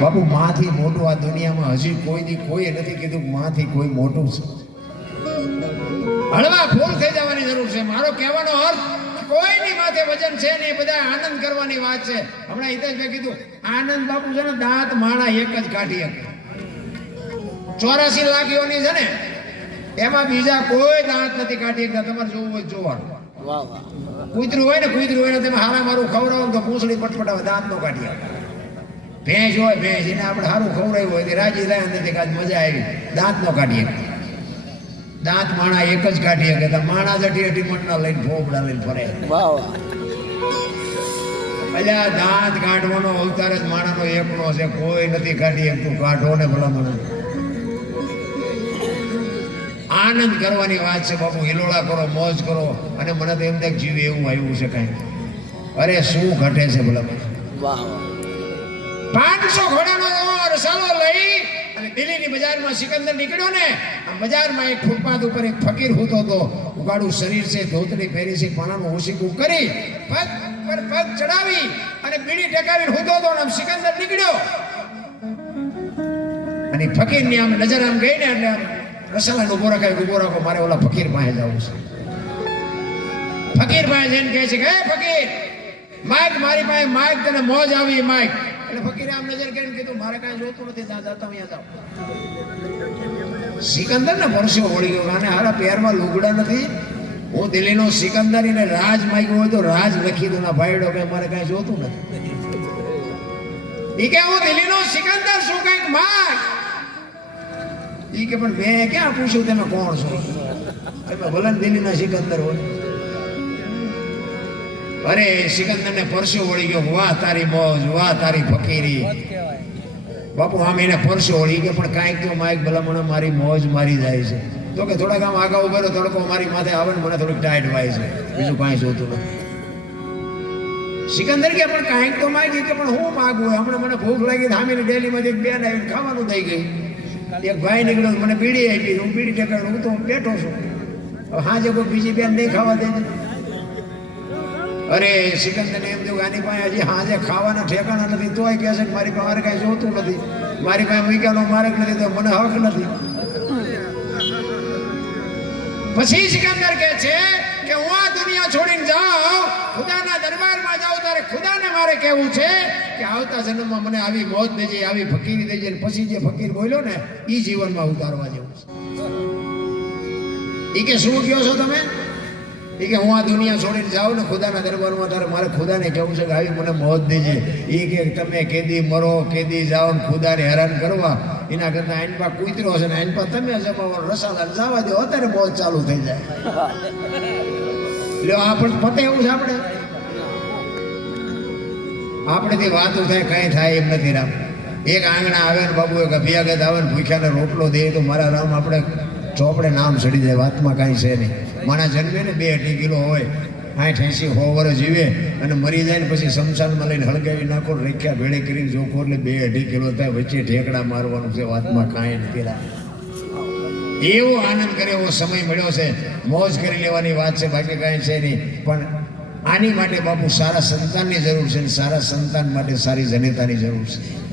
બાપુ માથી મોટું આ દુનિયામાં હજી કોઈ કોઈએ કોઈ નથી કીધું માથી કોઈ મોટું છે. હળવા ફૂલ થઈ જવાની જરૂર છે. મારો કહેવાનો અર્થ કોઈની માથે વજન છે નહીં બધા આનંદ કરવાની વાત છે. હમણાં હિતેશભાઈ કીધું આનંદ બાપુ છે ને દાંત માણા એક જ કાઢી શકે. ચોરાસી લાખ યોની છે ને એમાં બીજા કોઈ દાંત નથી કાઢી શકતા. તમારે જોવું હોય જોવાનું. વાહ વાહ. કૂતરું હોય ને કૂતરું હોય ને તમે હારા મારું ખવડાવો તો પૂંછડી પટપટાવે દાંત નો કાઢી આપે ભેંસ હોય ભેંસ એને આપણે સારું ખવડાવ્યું હોય તે રાજી થાય અને કાંઈ મજા આવી. દાંત નો કાઢીએ. દાંત માણા એક જ કાઢીએ કે માણા જટી હટી મટના લઈને ફોફડા લઈને ફરે. અલ્યા દાંત કાઢવાનો અવતાર જ માણાનો એકનો છે કોઈ નથી કાઢી શકતું. કાઢો ને ભલા મને આનંદ કરવાની વાત છે બાપુ હિલોળા કરો મોજ કરો અને મને તો એમ થાય કે જીવ એવું આવ્યું છે કાંઈ. અરે શું ઘટે છે ભલા મને વાહ વાહ. પાંચસો ઘોડાનો રસાલો લઈ અને દિલ્હીની બજારમાં સિકંદર નીકળ્યો ને બજારમાં એક ફૂટપાથ ઉપર એક ફકીર હોતો હતો. ઉગાડું શરીર છે, ધોતડી પહેરી છે, પાનાનું ઓશીકું કરી પગ પર પગ ચડાવી અને બીડી ટકાવીને હોતો હતો આમ સિકંદર નીકળ્યો. અને ફકીરની આમ નજર આમ ગઈ ને, એટલે આમ રસાલાને ઊભો રાખાય ઊભો રાખો, મારે ઓલા ફકીર પાસે જવું છે. ફકીર પાસે જઈને કહે છે કે, "હે ફકીર માઇક મારી પાસે માઇક તને મોજ આવી માઇક એટલે ફકીરે આમ નજર કરીને કીધું, મારે કાંઈ જોતું નથી ત્યાં જાતા અહીંયા જાઓ. સિકંદર ને પરસ્યો વળી ગયો અને હારા પેરમાં લુગડા નથી. હું દિલ્હીનો સિકંદર એને રાજ માગ્યો હોય તો રાજ લખી દઉં, ના ભાઈડો, કે મારે કાંઈ જોતું નથી. ઈ કે, હું દિલ્હીનો સિકંદર શું કંઈક માગ ઈ કે, પણ મેં ક્યાં પૂછ્યું તમે કોણ છો? તમે ભલે ને દિલ્હીના સિકંદર હોય. અરે સિકંદરને પરસ્યો વળી ગયો. વાહ તારી મોજ વાહ તારી ફકીરી. બાપુ આમ એને પરસો વળી કે પણ કાંઈક તો માઇક ભલામણ મારી મોજ મારી જાય છે. તો કે થોડાક આમ આગા ઊભો તડકો મારી માથે આવે ને મને થોડીક ટાઈટ વાય છે. બીજું કાંઈ જોતું નથી. સિકંદર કે પણ કાંઈક તો માગી કે પણ હું માગું? હમણાં મને ભૂખ લાગી સામેની ડેલીમાંથી એક બેન આવીને ખાવાનું થઈ ગઈ. એક ભાઈ નીકળ્યો મને બીડી આપી હું બીડી ટેકાડ હું તો બેઠો છું. હાજે કોઈ બીજી બેન નહીં ખાવા દે અરે સિકંદરને એમ થયું આની પાસે હજી હાજે ખાવાના ઠેકાણા નથી, તોય કહે છે કે મારી પાસે મારે કાંઈ જોતું નથી. મારી પાસે મૂક્યાનો માર્ગ નથી, તો મને હક નથી. પછી સિકંદર કહે છે કે હું આ દુનિયા છોડીને જાઉં, ખુદાના દરબારમાં જાઉં ત્યારે ખુદાને મારે કહેવું છે કે આવતા જન્મમાં મને આવી મોત દેજે, આવી ફકીરી દેજે પછી જે ફકીર બોલ્યો ને એ જીવનમાં ઉતારવા જેવું છે. એ કે શું કહો છો તમે? એ કે હું આ દુનિયા છોડીને જાઉં ને ખુદાના દરબારમાં તારે મારે ખુદાને કહેવું છે કે આવી મને મોત દેજે. એ કે તમે કેદી મરો, કેદી જાઓ ને ખુદાને હેરાન કરવા. એના કરતાં આઈનપા કૂતરો છે ને આઈનપા તમે જમાવો રસાલા જવા દો, અત્યારે મોત ચાલુ થઈ જાય. એટલે આપણે પતે એવું છે આપણે? આપણેથી વાતો થાય, કાંઈ થાય એમ નથી રામ. એક આંગણા આવે ને બાબુ એક અભિયાગત આવે ને ભૂખ્યાને રોટલો દે તો મારા રામ આપણે ચોપડે નામ ચડી જાય, વાતમાં કાંઈ છે નહીં. માણસ જન્મે ને બે અઢી કિલો હોય, આઠ એંસી સો વર્ષ જીવે અને મરી જાય ને પછી શમશાનમાં લઈને હળગાવી નાખો રેખ્યા ભેળે કરીને જોખો એટલે બે અઢી કિલો થાય, વચ્ચે ઠેકડા મારવાનું છે, વાતમાં કાંઈ નથી. રામ એવો આનંદ કરે એવો સમય મળ્યો છે. મોજ કરી લેવાની વાત છે, બાકી કાંઈ છે નહીં. પણ આની માટે બાપુ સારા સંતાનની જરૂર છે અને સારા સંતાન માટે સારી જનેતાની જરૂર છે.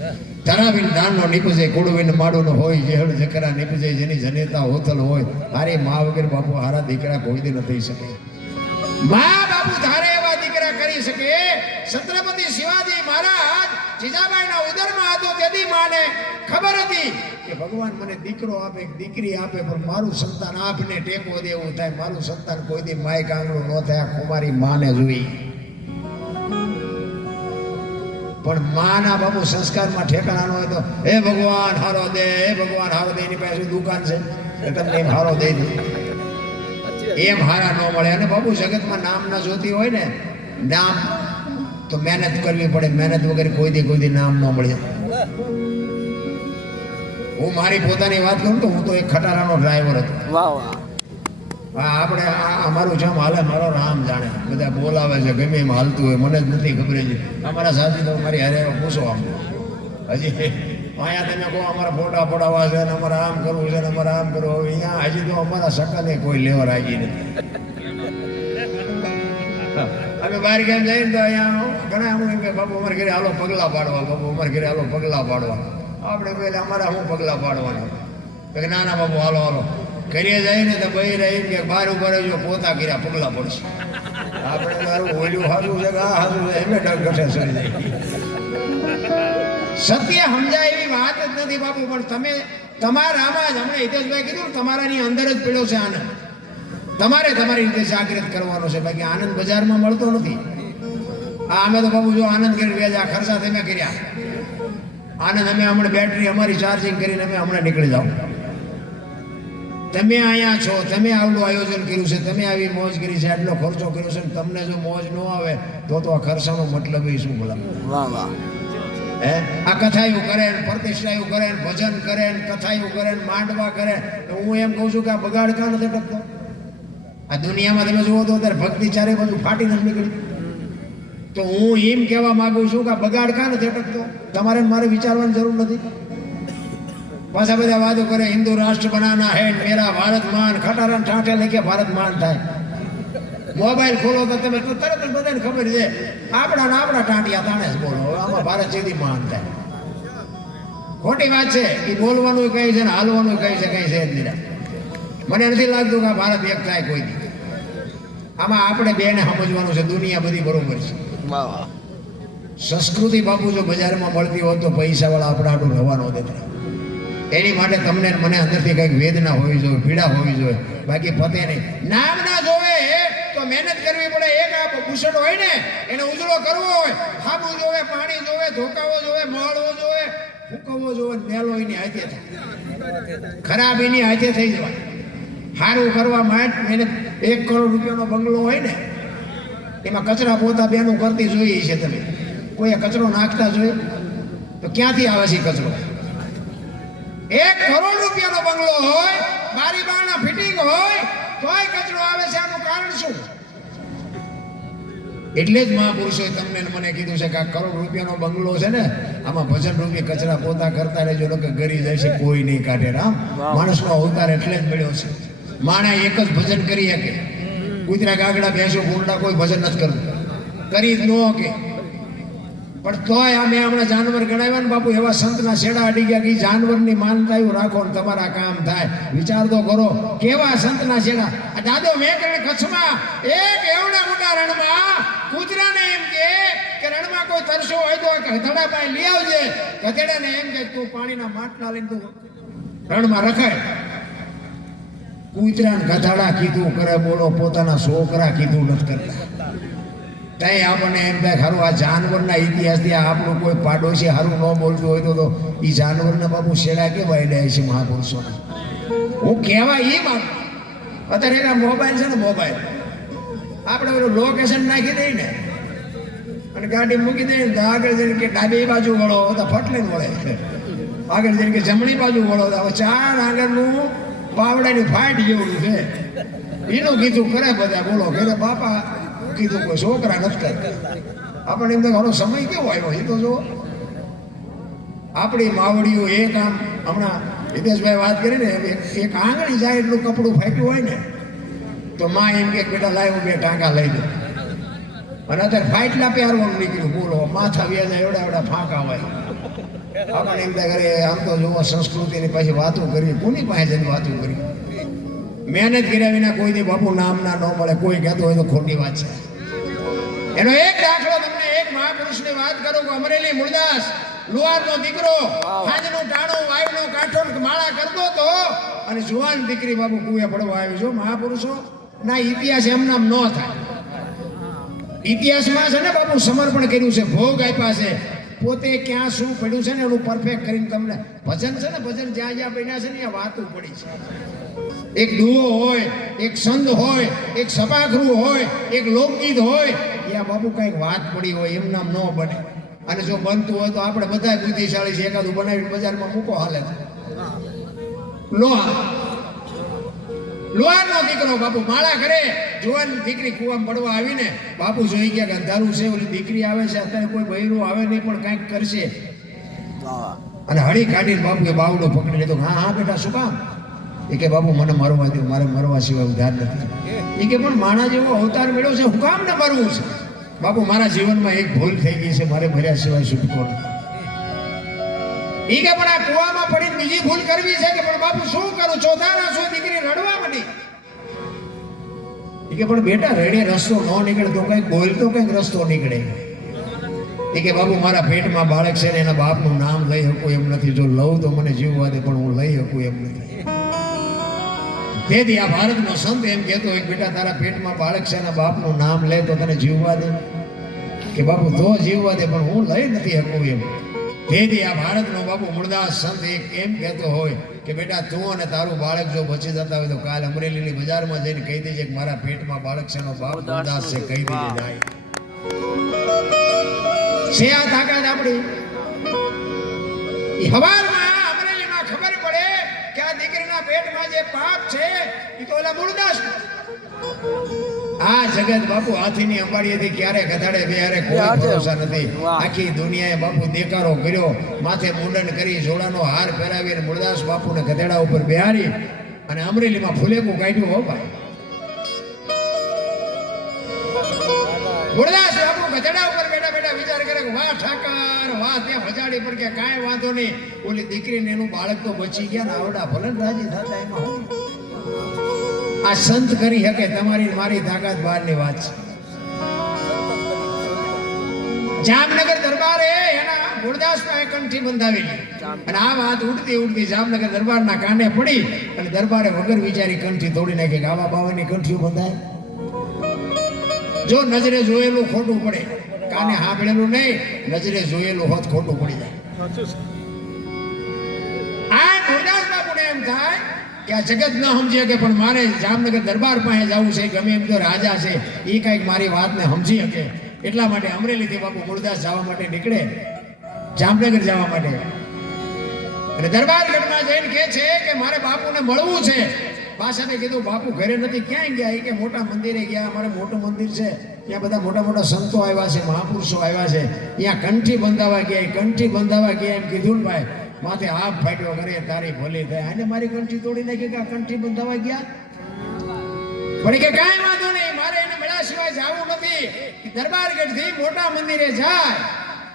તરાવીન દાનનો નીપજે કુડવીન માડુનો હોય, જેહળ, જકરા નીપજે જેની જનેતા હોતલ હોય, હારે મા વગર બાપુ હારા દીકરા કોઈ દી ન થઈ શકે. મા બાપુ ધારે એવા દીકરા કરી શકે. છત્રપતિ શિવાજી મહારાજ જીજાબાઈના ઉદરમાં હતો, તેથી માને ખબર હતી કે ભગવાન મને દીકરો આપે દીકરી આપે, પણ મારું સંતાન આપને ટેકો દેવું થાય, મારું સંતાન કોઈ દી માય કાંગડું ન થાય કુમારી માને જોઈ પણ માના બાપુ સંસ્કારમાં ઠેકાણાનો હોય તો હે ભગવાન, હારો દે, હે ભગવાન, હારો દે, એની પાસે દુકાન છે. તમને એમ હારો દઈ દે એમ હારા ન મળે. અને બાબુ જગતમાં નામ ન જોતી હોય ને, નામ તો મહેનત કરવી પડે. મહેનત વગર કોઈ દી કોઈ દી નામ ન મળે. હું મારી પોતાની વાત કરું તો હું તો એક ખટારાનો ડ્રાઈવર હતો. વાહ વાહ. આપણે અમારું જેમ હાલે, મારો રામ જાણે. બધા બોલાવે છે, ગમે એમ હાલતું હોય, મને જ નથી ખબર છે અમારા સાથી તો મારી હારે પૂછો આમ. હજી અહીંયા તમે કહો, અમારા ફોટા પડાવવા છે ને અમારે આમ કરવું છે ને અમારે આમ કરવું. અહીંયા હજી તો અમારા શકને કોઈ લેવા રાજી નથી. અમે બહાર ગયા જઈએ તો અહીંયા ઘણા એમ કે, બાપુ, અમારે ઘરે હાલો પગલા પાડવા, બાપુ, અમારે ઘરે હાલો પગલા પાડવા. આપણે પહેલા અમારા હું પગલા પાડવાના? ના ના, બાપુ, હાલો હાલો. કરીએ જાય ને તો બઈ રહી કે બાર ઉપર જો પોતા કર્યા પગલા પડશે. આપણે તારું ઓલું હાજુ છે આ હાજુ છે, એમને ડગ ગઠે સરી જાય સત્ય સમજાય એવી વાત જ નથી બાપુ, પણ તમે, તમારામાં જ હમણાં હિતેશભાઈ કીધું તમારાની અંદર જ પડ્યો છે આનંદ. તમારે તમારી રીતે જાગૃત કરવાનો છે, બાકી આનંદ બજારમાં મળતો નથી. આ અમે તો બાબુ જો આનંદ કરી રહ્યા આ ખર્ચા તમે કર્યા. આનંદ અમે હમણાં બેટરી અમારી ચાર્જિંગ કરીને અમે હમણાં નીકળી જાઓ. તમે અહીંયા છો તમે આવલું આયોજન કર્યું છે તમે આવી મોજ કરી છે આટલો ખર્ચો કર્યો છે તમને જો મોજ ન આવે તો તો આ ખર્ચાનો મતલબ એ શું બોલા વાહ વાહ. હે? આ કથાયું કરે ને પ્રતિષ્ઠાયું કરે ને ભજન કરે ને કથાયું કરે ને માંડવા કરે તો હું એમ કહું છું કે આ બગાડ કાં નથી ટકતો આ દુનિયામાં તમે જુઓ તો અત્યારે ભક્તિ ચારે બાજુ ફાટી નથી નીકળી. તો હું એમ કહેવા માંગુ છું કે આ બગાડ કાં નથી અટકતો તમારે મારે વિચારવાની જરૂર નથી. પાછા બધા વાતો કરે હિન્દુ રાષ્ટ્ર બનાના હે મેરા ભારત માન ખટારા ને ઠાઠે લખે ભારત માન થાય. મોબાઈલ ખોલો તો તમે તો તરત જ બધાને ખબર છે આપણા ને આપણા ટાંટિયા તાણે જ બોલો આમાં ભારત સીધી માન થાય. ખોટી વાત છે એ બોલવાનું કહે છે ને હાલવાનું કહે છે કઈ છે જ નહીં. મને નથી લાગતું કે આ ભારત એક થાય કોઈ દી. આમાં આપણે બેને સમજવાનું છે દુનિયા બધી બરોબર છે. વાહ વાહ. સંસ્કૃતિ બાપુ જો બજારમાં મળતી હોત તો પૈસાવાળા આપણે આટલું રહેવાનો દેતા. એની માટે તમને મને અંદરથી કંઈક વેદના હોવી જોઈએ, પીડા હોવી જોઈએ. બાકી પતે નહીં. નામ ના જોવે તો મહેનત કરવી પડે. એક આ ભૂષણ હોય ને, એને ઉજળો કરવો હોય. ખાબું જોવે, પાણી જોવે, ધોકાવો જોવે મળવો જોવે, ફૂકવો જોવે મેલો એની હાથે થાય. ખરાબ એની હાથે થઈ જવાય. સારું કરવા માટે મહેનત, એક કરોડ રૂપિયાનો બંગલો હોય ને, એમાં કચરા પોતા બેનું કરતી જોઈએ છે તમે. કોઈએ કચરો નાખતા જોઈએ તો ક્યાંથી આવે છે કચરો? એક કરોડ રૂપિયાનો બંગલો હોય બારી બારણા ફિટિંગ હોય તોય કચરો આવે છે આનું કારણ શું? એટલે જ મહાપુરુષોએ તમને મને કીધું છે કે આ કરોડ રૂપિયાનો બંગલો છે ને આમાં ભજન રૂપી કચરા પોતા કરતા રહેજો લોકો ગરી જાય છે કોઈ નહીં કાઢે રામ માણસનો અવતાર એટલે જ મળ્યો છે. માણા એક જ ભજન કરી શકે. કૂતરા ગાગડા ભેંસો ગુંડા કોઈ ભજન નથી કરતું. કરી જ ન કે પણ તોય અમે હમણાં જાનવર ગણાવ્યા ને બાપુ, એવા સંતના છેડા અડી ગયા કે જાનવરની માનતા એવું રાખો ને તમારા કામ થાય. વિચાર તો કરો, કેવા સંતના છેડા દાદો મેં કરે કચ્છમાં એક એવડા મોટા રણમાં કૂતરાને એમ કે કે રણમાં કોઈ તરસો હોય તો ગધેડા પાસે લઈ આવજે. ગધેડાને એમ કે, તું પાણીના માટલા લઈને તું રણમાં રખાય. કૂતરા ગધાડા કીધું, કરે બોલો, પોતાના છોકરા કીધું નથી કરતા. તઈ આપણને એમ થાય ખરું, આ જાનવરના ઇતિહાસથી આપણું કોઈ પાડોશી સારું ન બોલતું હોય તો એ જાનવરના બાપુ શેડા કેવાય એડાય છે મહાપુરુષોના? હું કહેવા એ માંગુ અત્યારે એના મોબાઈલ છે ને મોબાઈલ. આપણે પેલું લોકેશન નાખી દઈએ ને, અને ગાડી મૂકી દઈએ ને આગળ જઈને કે ડાબી બાજુ વળો તો ફટલે વળે. આગળ જઈને કે જમણી બાજુ વળો, તો ચાર આગળનું પાવડાની ફાટ જેવું છે. એનું કીધું કરે બધા, બોલો, ઘરે બાપા કીધું કોઈ છોકરા નથી કરતા. આપણે એમ તો સમય કેવો આવ્યો, એ તો જો. આપણી માવડીઓ એક આમ, હમણાં હિતેશભાઈ વાત કરી ને, એક- આંગળી જાય એટલું કપડું ફાટ્યું હોય ને, તો માં એમ કે, બેટા લાવ્યો બે ટાંકા લઈ દે અને અત્યારે ફાઇટલા પહેરવાનું નીકળ્યું, બોલો, માથા વ્યાજા એવડા એવડા ફાંકા હોય. આપણને એમ થાય કરે આમ તો જોવો સંસ્કૃતિની પાછી વાતો કરી કોની પાસે જઈને વાતો કરી મહેનત કર્યા વિના કોઈ દી બાપુ નામ ના ન મળે, કોઈ કહેતો હોય તો ખોટી વાત છે. એનો એક દાખલો તમને એક મહાપુરુષની વાત કરું કે અમરેલી મુરદાસ લુહારનો દીકરો હાજનું ટાણું વાયુનો કાંઠો માળા કરતો તો અને જુવાન દીકરી બાબુ કુએ પડવા આવી. છો મહાપુરુષો ના ઇતિહાસ એમનામ ન થાય. ઇતિહાસમાં છે ને બાપુ સમર્પણ કર્યું છે ભોગ આપ્યા છે. પોતે ક્યાં શું પડ્યું છે ને એનું પરફેક્ટ કરીને તમને ભજન છે ને ભજન જ્યાં જ્યાં પડ્યા છે ને એ વાતો પડી છે. એક દુઓ હોય એક સંત હોય એક સભાગૃહ હોય એક લોકગીત હોય આ બાપુ કંઈક વાત પડી હોય, એમ નામ ન બને. અને જો બનતું હોય તો આપણે બધા બુદ્ધિશાળી છે એકાદું બનાવીને બજારમાં મૂકો હાલે લોહા. નો દીકરો બાપુ માળા કરે જુવાન દીકરી કુવામાં પડવા આવીને બાપુ જોઈ ગયા કે અંધારું છે, ઓલી દીકરી આવે છે, અત્યારે કોઈ બૈરું આવે નહીં, પણ કાંઈક કરશે. અને હળી કાઢીને બાપુએ બાવડો પકડી લીધો. હા હા, બેટા, શું કામ? એ કે, બાપુ, મને મરવા દો મારે મરવા સિવાય ઉધાર નથી. એ કે, પણ માણા જેવો અવતાર મળ્યો છે. હું કામ ને મરવું છે? બાપુ, મારા જીવનમાં એક ભૂલ થઈ ગઈ છે. મારે મર્યા સિવાય છૂટકો ઈ કે પણ આ કુવામાં પડીને બીજી ભૂલ કરવી છે કે પણ બાપુ, શું કરું? ચોથાના છો, દીકરી રડવા માંડી. ઈ કે પણ બેટા, રડે રસ્તો ન નીકળે તો કંઈક બોલ, તો કંઈક રસ્તો નીકળે. એ કે બાપુ, મારા પેટમાં બાળક છે ને એના બાપનું નામ લઈ શકું એમ નથી. જો લઉં તો મને જીવવા દે, પણ હું લઈ શકું એમ નથી. તેથી આ ભારતનો સંત એમ કહેતો હોય બેટા, તારા પેટમાં બાળક છે એના બાપનું નામ લે તો તને જીવવા દે. કે બાપુ તો જીવવા દે પણ હું લઈ નથી શકું એમ. તેથી આ ભારતનો બાપુ મૂળદાસ સંત એક એમ કહેતો હોય કે બેટા તું અને તારું બાળક જો બચી જતા હોય તો કાલ અમરેલીની બજારમાં જઈને કહી દેજે કે મારા પેટમાં બાળક છે એનો બાપ મૂળદાસ છે કહી દેજે જાય છે આ તાકાત આપણી? હવારમાં અમરેલીમાં ખબર પડે કે આ દીકરીના પેટમાં જે પાપ છે એ તો ઓલા મૂળદાસ આ જગત બાપુ હાથીની અંબાડીએથી ક્યારે ગધાડે બિહારે કોઈ ભરોસા નથી. આખી દુનિયાએ બાપુ દેકારો કર્યો. માથે મુંડન કરી જોડાનો હાર પહેરાવી અને મૂળદાસ બાપુને ગધેડા ઉપર બિહારી અને અમરેલીમાં ફુલેકું કાઢ્યું હો ભાઈ. મૂળદાસ બાપુ ગધેડા ઉપર બેઠા બેઠા વિચાર કરે કે વાહ ઠાકર વાહ ત્યાં ભજાડી પર કે કાંઈ વાંધો નહીં. ઓલી દીકરીને એનું બાળક તો બચી ગયા ને આવડા ભલન રાજી થતા એમાં આ સંત કરી શકે તમારી મારી તાકાત બહારની વાત છે. જામનગર દરબારે એના ગુરદાસમાં એ કંઠી બંધાવેલી. અને આ વાત ઉડતી ઉડતી જામનગર દરબારના કાને પડી અને દરબારે વગર વિચારી કંઠી તોડી નાખી કે આવા બાવાની કંઠીઓ બંધાય? જો નજરે જોયેલું ખોટું પડે કાને સાંભળેલું નહીં નજરે જોયેલું હોત ખોટું પડી જાય. આ ગુરદાસ બાપુને એમ થાય કે આ જગત ન સમજી શકે પણ મારે જામનગર દરબાર પાસે જવું છે ગમે એમ તો રાજા છે એ કાંઈક મારી વાતને સમજી શકે. એટલા માટે અમરેલીથી બાપુ મુરદાસ જવા માટે નીકળે, જામનગર જવા માટે. અને દરબારગઢમાં જઈને કહે છે કે મારે બાપુને મળવું છે. પાછાને કીધું, બાપુ, ઘરે નથી, ક્યાંય ગયા? એ કે મોટા મંદિરે ગયા, અમારે મોટું મંદિર છે. ત્યાં બધા મોટા મોટા સંતો આવ્યા છે, મહાપુરુષો આવ્યા છે. ત્યાં કંઠી બંધાવા ગયા, કંઠી બંધાવા ગયા એમ કીધું ને ભાઈ. માથે હાફ ફાટ્યો કરે તારી ભોલી થાય અને મારી કંઠી તોડી નાખી કે કંઠી બંધાવા ગયા? પણ કે કાંઈ વાંધો નહીં, મારે એને સિવાય જવું નથી. દરબારગઢથી મોટા મંદિરે જાય.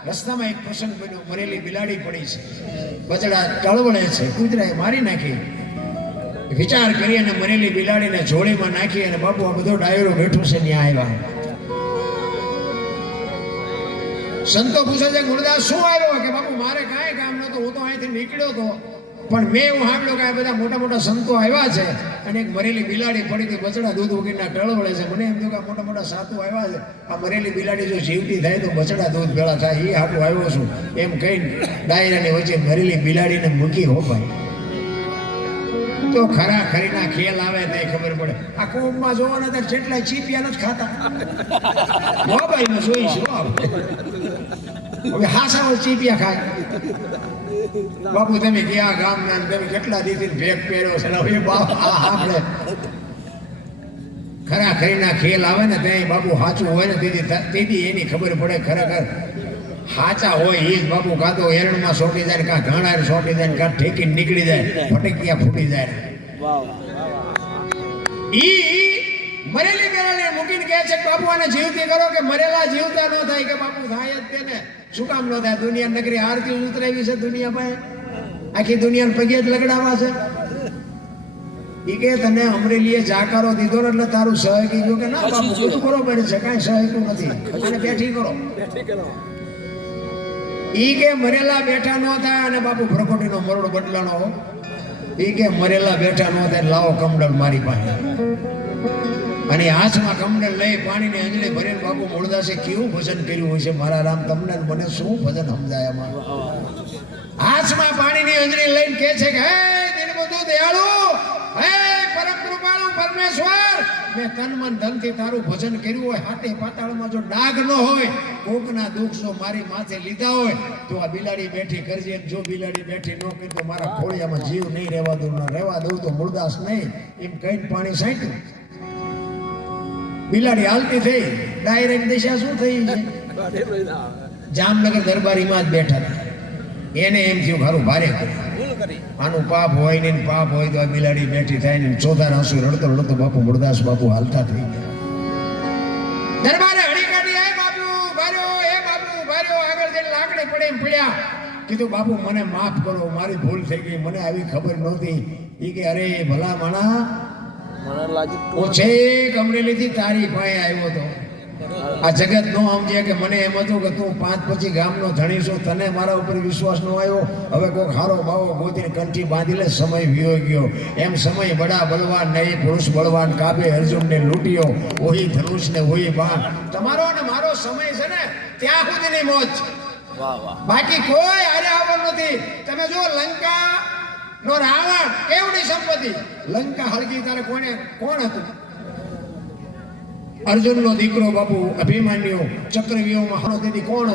રસ્તામાં એક પ્રસંગ બન્યો, મરેલી બિલાડી પડી છે. બચડા ટળવળે છે, કૂતરાએ મારી નાખી. વિચાર કરી અને મરેલી બિલાડીને જોડીમાં નાખી અને બાપુ આ બધો ડાયરો બેઠો છે, ત્યાં આવ્યા. સંતો પૂછે છે, ગુરુદાસ, શું આવ્યો? કે બાપુ, મારે કાંઈ કામ નહોતું હું તો અહીંથી નીકળ્યો હતો. પણ મેં એવું સાંભળ્યું કે આ બધા મોટા મોટા સંતો આવ્યા છે અને એક મરેલી બિલાડી પડી હતી, બચડા દૂધ વગરના ટળવળે છે. મને એમ થયું કે મોટા મોટા સાતુ આવ્યા છે. આ મરેલી બિલાડી જો જીવતી થાય તો બચડા દૂધ ભેળા થાય. એ હાટું આવ્યો છું. એમ કહીને ડાયરાની વચ્ચે મરેલી બિલાડીને મૂકી, હો ભાઈ તો ખરા ખરીના ખેલ આવે તો ખબર પડે. આ કોમમાં જોવાના તો જેટલા ચીપિયા નથી ખાતા. મોબાઈલમાં જોઈ આપણે. હવે હાસાઓ ચીપિયા ખાય. બાપુ, તમે ગયા ગામના ને તમે કેટલા દીધી ભેગ પહેર્યો છે? હવે બાપ આપણે. ખરા ખરીના ખેલ આવે ને ત્યાં બાપુ સાચું હોય ને તેથી તેથી એની ખબર પડે ખરેખર. સાચા હોય એ જ બાપુ, કાં તો એરણમાં સોંપી જાય ને કાં ઘાણાર સોંપી જાય ને કાં ઠેકીને નીકળી જાય, ફટકિયા ફૂટી જાય. ઈ મરેલી બેરાને મૂકીને કહે છે બાપુ આને જીવતી કરો કે મરેલા જીવતા ન થાય કે બાપુ થાય જ તેને. શું કામ ન થાય? દુનિયા નગરી આરતી ઉતરાવી છે દુનિયા પાસે? આખી દુનિયા પગે જ લગડાવા છે? ઈ કે તને અમરેલીએ જાકારો દીધો એટલે તારું સહકી જો કે ના બાપુ બધું બરોબર છે કાંઈ સહયોગી નથી. અને બેઠી કરો. ઈ કે મરેલા બેઠા ન થાય અને બાપુ પ્રકોટીનો મરડો બદલાનો ઈ કે મરેલા બેઠા ન થાય લાવો કમડલ મારી પાસે. અને હાથમાં કમડલ લઈ પાણીની અંજલી ભરીને બાપુ મૂળદાસે કેવું ભજન કર્યું હોય છે? મારા રામ, તમને મને શું ભજન સમજાય એમાં હાથમાં પાણીની અંજલી લઈને કહે છે કે, હે દિનબંધુ દયાળુ, હે પરમ કૃપાળુ પરમેશ્વર મેં તન મન ધનથી તારું ભજન કર્યું હોય હાથે પાતાળમાં જો ડાઘ ન હોય, કોકના દુઃખ મારી માથે લીધા હોય, તો આ બિલાડી બેઠી કરજે. જો બિલાડી બેઠી ન કરી, તો મારા ખોળિયામાં જીવ નહીં રહેવા દઉં રહેવા દઉં, તો મૂળદાસ નહીં. એમ કઈ પાણી સાંટ્યું બિલાડી હાલતી થઈ. ડાયરેક્ટ દિશા શું થઈ? જામનગર દરબારીમાં જ બેઠા હતા. એને એમ થયું ખરું ભારે આનું પાપ હોય ને પાપ હોય તો બિલાડી બેઠી થાય ને ચોથા આંસુ રડતો રડતો બાપુ ગુરદાસ બાપુ હાલતા થઈ ગયા. દરબારે હળી કાઢી એ બાપુ ભાર્યો એ બાપુ ભાર્યો આગળ જઈને લાકડે પડે એમ પડ્યા. કીધું બાપુ મને માફ કરો મારી ભૂલ થઈ ગઈ મને આવી ખબર નહોતી. એ કે અરે ભલા માણા ઓછે કમરેલીથી તારી પાસે આવ્યો હતો આ જગત ન સમજે કે મને એમ હતું કે તું પાંચ પછી ગામનો ધણી છું તને મારા ઉપર વિશ્વાસ નો આવ્યો? હવે કોઈક હારો બાવો ગોતીને કંઠી બાંધી લે સમય વિયો ગયો. એમ સમય બડા બળવાન નહીં પુરુષ બળવાન કાબે અર્જુનને લૂંટ્યો ઓહી ધનુષ ને ઓહી બાણ. તમારો અને મારો સમય છે ને ત્યાં સુધીની મોજ. વાહ વાહ. બાકી કોઈ અરે આવડ નથી. તમે જો લંકા નો રાવણ કેવડી સંપત્તિ. લંકા હળગી તારે કોને કોણ હતું? અર્જુનનો દીકરો બાપુ અભિમાન્યુ ચક્રવ્યૂહમાં હારો તેથી કોણ